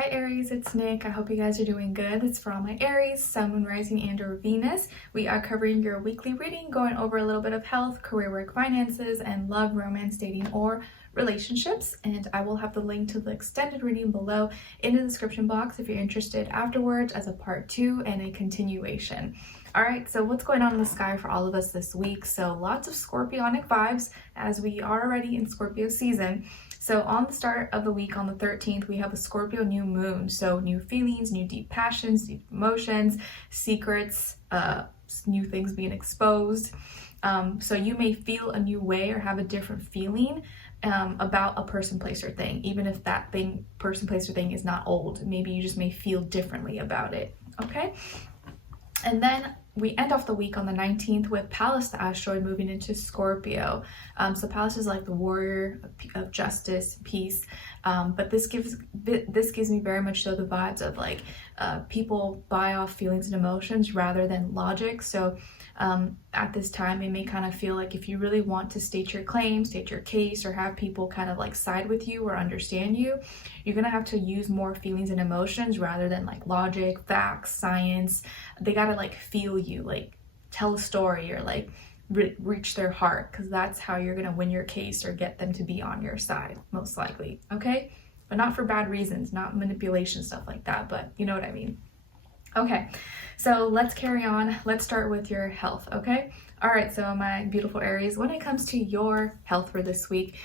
Hi Aries, it's Nick. I hope you guys are doing good. It's for all my Aries, Sun, Moon, Rising, and or Venus. We are covering your weekly reading, going over a little bit of health, career, work, finances, and love, romance, dating, or relationships. And I will have the link to the extended reading below in the description box if you're interested afterwards as a part 2 and a continuation. All right, so what's going on in the sky for all of us this week? So lots of Scorpionic vibes as we are already in Scorpio season. So on the start of the week, on the 13th, we have a Scorpio new moon. So new feelings, new deep passions, deep emotions, secrets, new things being exposed. So you may feel a new way or have a different feeling about a person, place, or thing, even if that thing, person, place, or thing is not old. Maybe you just may feel differently about it, okay? And then we end off the week on the 19th with Pallas, the asteroid, moving into Scorpio. So Pallas is like the warrior of justice, peace. But this gives me very much so the vibes of like people buy off feelings and emotions rather than logic. So at this time, it may kind of feel like if you really want to state your claim, state your case, or have people kind of like side with you or understand you, you're gonna have to use more feelings and emotions rather than like logic, facts, science. They gotta like feel you, like tell a story or like reach their heart, because that's how you're gonna win your case or get them to be on your side, most likely, okay? But not for bad reasons, not manipulation, stuff like that, but you know what I mean. Okay, so let's carry on. Let's start with your health, okay? All right, so my beautiful Aries, when it comes to your health for this week,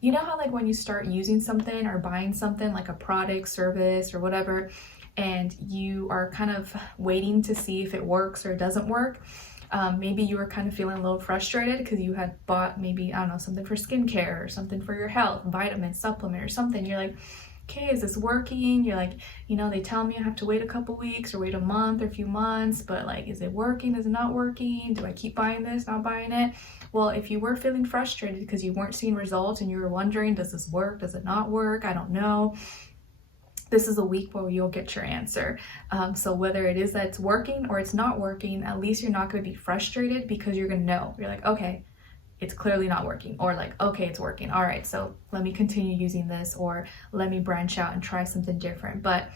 you know how like when you start using something or buying something like a product, service, or whatever, and you are kind of waiting to see if it works or doesn't work, maybe you were kind of feeling a little frustrated because you had bought maybe, I don't know, something for skincare or something for your health, vitamin, supplement, or something. You're like, okay, is this working? You're like, you know, they tell me I have to wait a couple weeks or wait a month or a few months, but like, is it working? Is it not working? Do I keep buying this, not buying it? Well, if you were feeling frustrated because you weren't seeing results and you were wondering, does this work? Does it not work? I don't know. This is a week where you'll get your answer. So whether it is that it's working or it's not working, at least you're not going to be frustrated because you're going to know. You're like, okay, it's clearly not working, or like, okay, it's working. All right, so let me continue using this, or let me branch out and try something different. But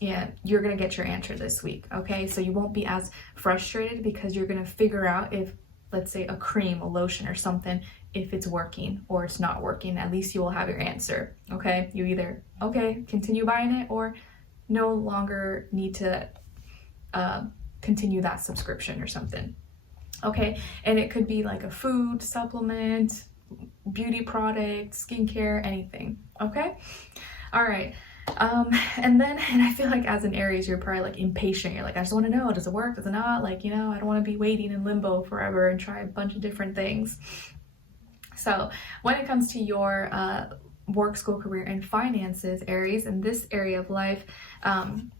yeah, you're going to get your answer this week, okay? So you won't be as frustrated because you're going to figure out if, let's say, a cream, a lotion, or something, if it's working or it's not working. At least you will have your answer, okay? You either, okay, continue buying it, or no longer need to continue that subscription or something. Okay, and it could be like a food, supplement, beauty product, skincare, anything, okay? All right, and I feel like as an Aries, you're probably like impatient. You're like, I just want to know, does it work, does it not? Like, you know, I don't want to be waiting in limbo forever and try a bunch of different things. So when it comes to your work, school, career, and finances, Aries, in this area of life,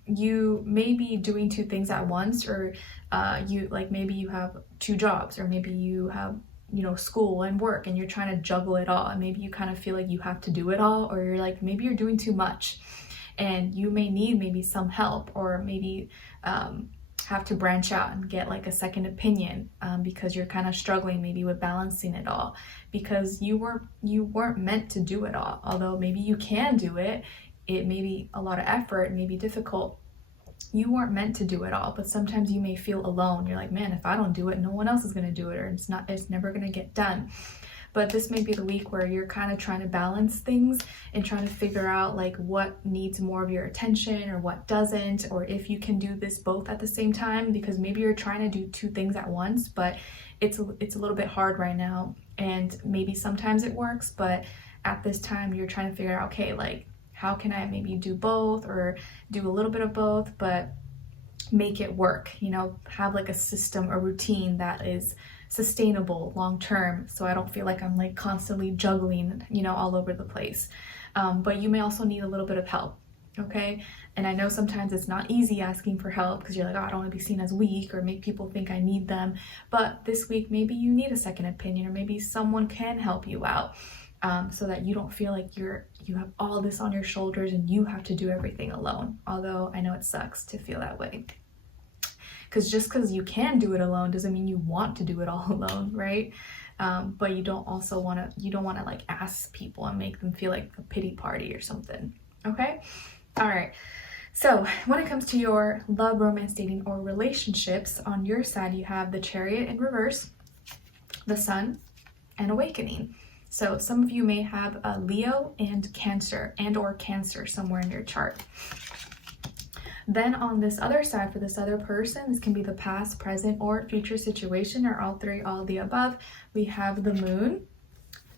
you may be doing two things at once, or maybe you have two jobs, or maybe you have, you know, school and work, and you're trying to juggle it all, and maybe you kind of feel like you have to do it all, or you're like, maybe you're doing too much and you may need maybe some help, or maybe have to branch out and get like a second opinion because you're kind of struggling maybe with balancing it all, because you weren't meant to do it all. Although maybe you can do it, it may be a lot of effort, it may be difficult. You weren't meant to do it all, but sometimes you may feel alone. You're like, man, if I don't do it, no one else is going to do it, or it's never going to get done. But this may be the week where you're kind of trying to balance things and trying to figure out like what needs more of your attention or what doesn't, or if you can do this both at the same time, because maybe you're trying to do two things at once, but it's a little bit hard right now. And maybe sometimes it works, but at this time you're trying to figure out, okay, like how can I maybe do both, or do a little bit of both, but make it work, you know, have like a system, a routine that is sustainable long term, so I don't feel like I'm like constantly juggling, you know, all over the place. But you may also need a little bit of help, okay? And I know sometimes it's not easy asking for help because you're like, oh, I don't want to be seen as weak or make people think I need them. But this week, maybe you need a second opinion, or maybe someone can help you out, so that you don't feel like you have all this on your shoulders and you have to do everything alone. Although I know it sucks to feel that way, because just because you can do it alone doesn't mean you want to do it all alone, right? But you don't want to like ask people and make them feel like a pity party or something, okay? All right. So when it comes to your love, romance, dating, or relationships, on your side, you have the Chariot in reverse, the Sun, and Awakening. So some of you may have a Leo and Cancer or Cancer somewhere in your chart. Then on this other side, for this other person, this can be the past, present, or future situation, or all three, all of the above. We have the Moon,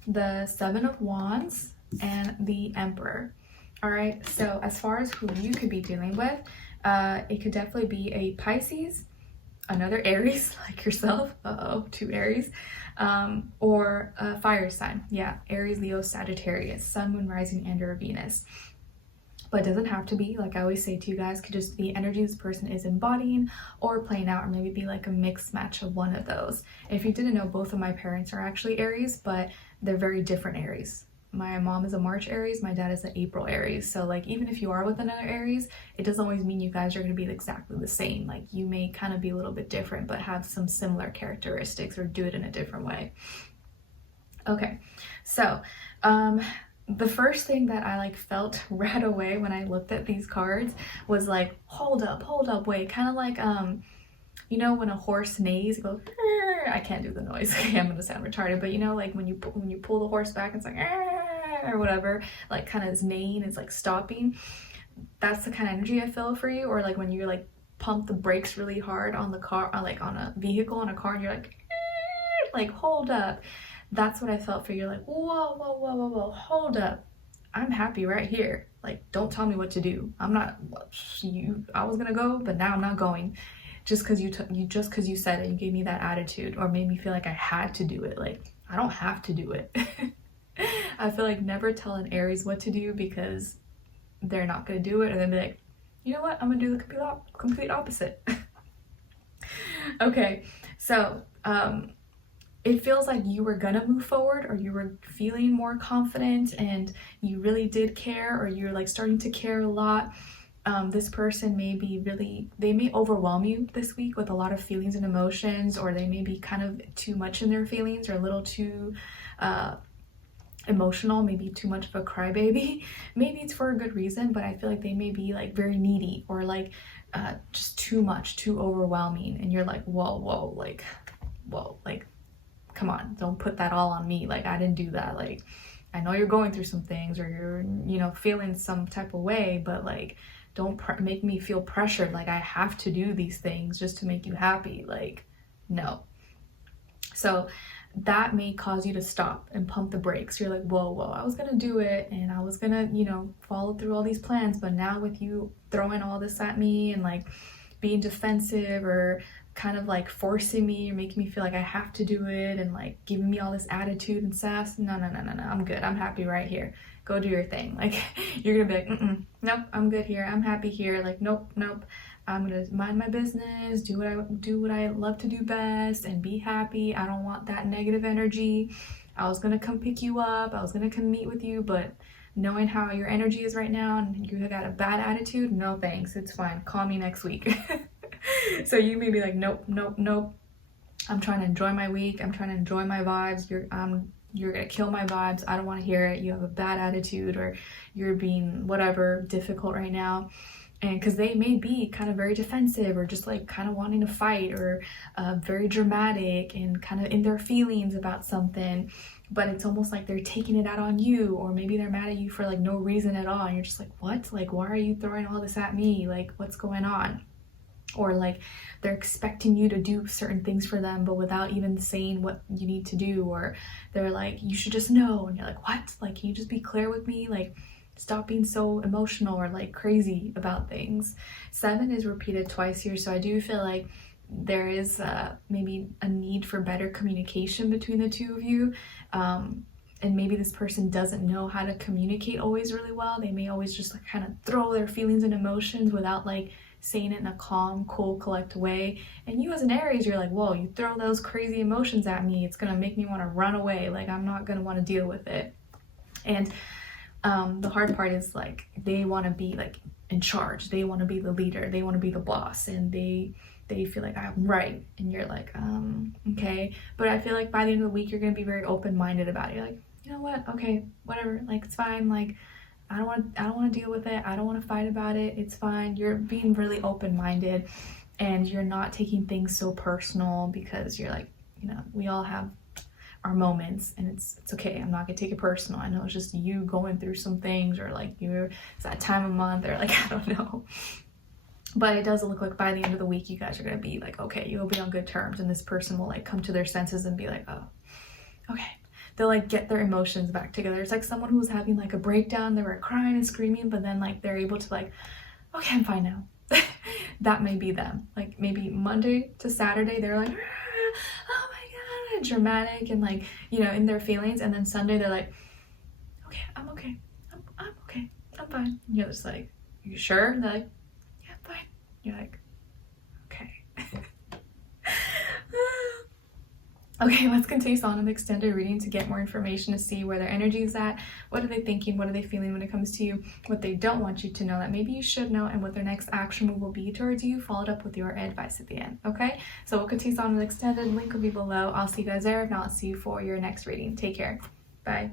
the Seven of Wands, and the Emperor. All right, so as far as who you could be dealing with, it could definitely be a Pisces, another Aries like yourself, two Aries, or a fire sign. Yeah, Aries, Leo, Sagittarius, Sun, Moon, Rising, and or Venus. But it doesn't have to be. Like I always say to you guys, could just be energy this person is embodying or playing out, or maybe be like a mixed match of one of those. If you didn't know, both of my parents are actually Aries, but they're very different Aries. My mom is a March Aries, my dad is an April Aries. So like even if you are with another Aries, it doesn't always mean you guys are going to be exactly the same. Like you may kind of be a little bit different, but have some similar characteristics or do it in a different way. Okay, so the first thing that I like felt right away when I looked at these cards was like, hold up, wait, kind of like you know when a horse neighs, it goes, I can't do the noise. Okay, I'm gonna sound retarded, but you know, like when you pull the horse back, it's like or whatever, like kind of his neighing is like stopping. That's the kind of energy I feel for you. Or like when you like pump the brakes really hard on the car, or like on a vehicle, on a car, and you're like hold up. That's what I felt for you. Like whoa, hold up. I'm happy right here. Like don't tell me what to do. I'm not you. I was gonna go, but now I'm not going. Just because you said it, you gave me that attitude or made me feel like I had to do it. Like I don't have to do it. I feel like never tell an Aries what to do because they're not gonna do it, and then be like, you know what, I'm gonna do the complete opposite. Okay, so it feels like you were gonna move forward, or you were feeling more confident and you really did care, or you're like starting to care a lot. This person may be they may overwhelm you this week with a lot of feelings and emotions, or they may be kind of too much in their feelings, or a little too emotional, maybe too much of a crybaby. Maybe it's for a good reason, but I feel like they may be like very needy, or like just too much, too overwhelming, and you're like, whoa, like come on, don't put that all on me. Like I didn't do that. Like I know you're going through some things, or you're feeling some type of way, but like don't make me feel pressured like I have to do these things just to make you happy. Like no. So that may cause you to stop and pump the brakes. You're like, whoa, I was gonna do it, and I was gonna follow through all these plans, but now with you throwing all this at me and like being defensive, or kind of like forcing me, or making me feel like I have to do it, and like giving me all this attitude and sass, no, I'm good, I'm happy right here, go do your thing. Like you're gonna be like, nope, I'm good here, I'm happy here. Like nope, I'm gonna mind my business, do what I love to do best, and be happy. I don't want that negative energy. I was gonna come pick you up, I was gonna come meet with you, but knowing how your energy is right now and you got a bad attitude, no thanks, it's fine, call me next week. So you may be like, nope, I'm trying to enjoy my week, I'm trying to enjoy my vibes. You're gonna kill my vibes, I don't want to hear it, you have a bad attitude, or you're being whatever difficult right now. And because they may be kind of very defensive, or just like kind of wanting to fight, or very dramatic and kind of in their feelings about something, but it's almost like they're taking it out on you, or maybe they're mad at you for like no reason at all, and you're just like, what? Like why are you throwing all this at me? Like what's going on? Or like they're expecting you to do certain things for them, but without even saying what you need to do, or they're like, you should just know, and you're like, what? Like can you just be clear with me? Like stop being so emotional or like crazy about things. 7 is repeated twice here, so I do feel like there is maybe a need for better communication between the two of you, and maybe this person doesn't know how to communicate always really well. They may always just like kind of throw their feelings and emotions without like saying it in a calm, cool, collected way. And you as an Aries, you're like, whoa, you throw those crazy emotions at me, it's gonna make me want to run away. Like I'm not gonna want to deal with it. And the hard part is like they want to be like in charge, they want to be the leader, they want to be the boss, and they feel like I'm right, and you're like okay. But I feel like by the end of the week you're gonna be very open-minded about it. You're like, you know what, okay, whatever, like it's fine, like I don't want to deal with it. I don't want to fight about it. It's fine. You're being really open-minded, and you're not taking things so personal, because you're like, you know, we all have our moments, and it's okay. I'm not gonna take it personal. I know it's just you going through some things, or like it's that time of month, or like, I don't know. But it does look like by the end of the week, you guys are gonna be like, okay, you'll be on good terms, and this person will like come to their senses and be like, oh, okay. They'll like get their emotions back together. It's like someone who was having like a breakdown, they were crying and screaming, but then like they're able to like, okay, I'm fine now. That may be them. Like maybe Monday to Saturday, they're like, oh my God, dramatic and like, you know, in their feelings. And then Sunday, they're like, okay, I'm okay. I'm okay. I'm fine. And you're just like, you sure? And they're like, yeah, I'm fine. You're like, okay. Okay, let's continue on an extended reading to get more information, to see where their energy is at. What are they thinking? What are they feeling when it comes to you? What they don't want you to know that maybe you should know, and what their next action move will be towards you, followed up with your advice at the end, okay? So we'll continue on an extended. Link will be below. I'll see you guys there. If not, I'll see you for your next reading. Take care. Bye.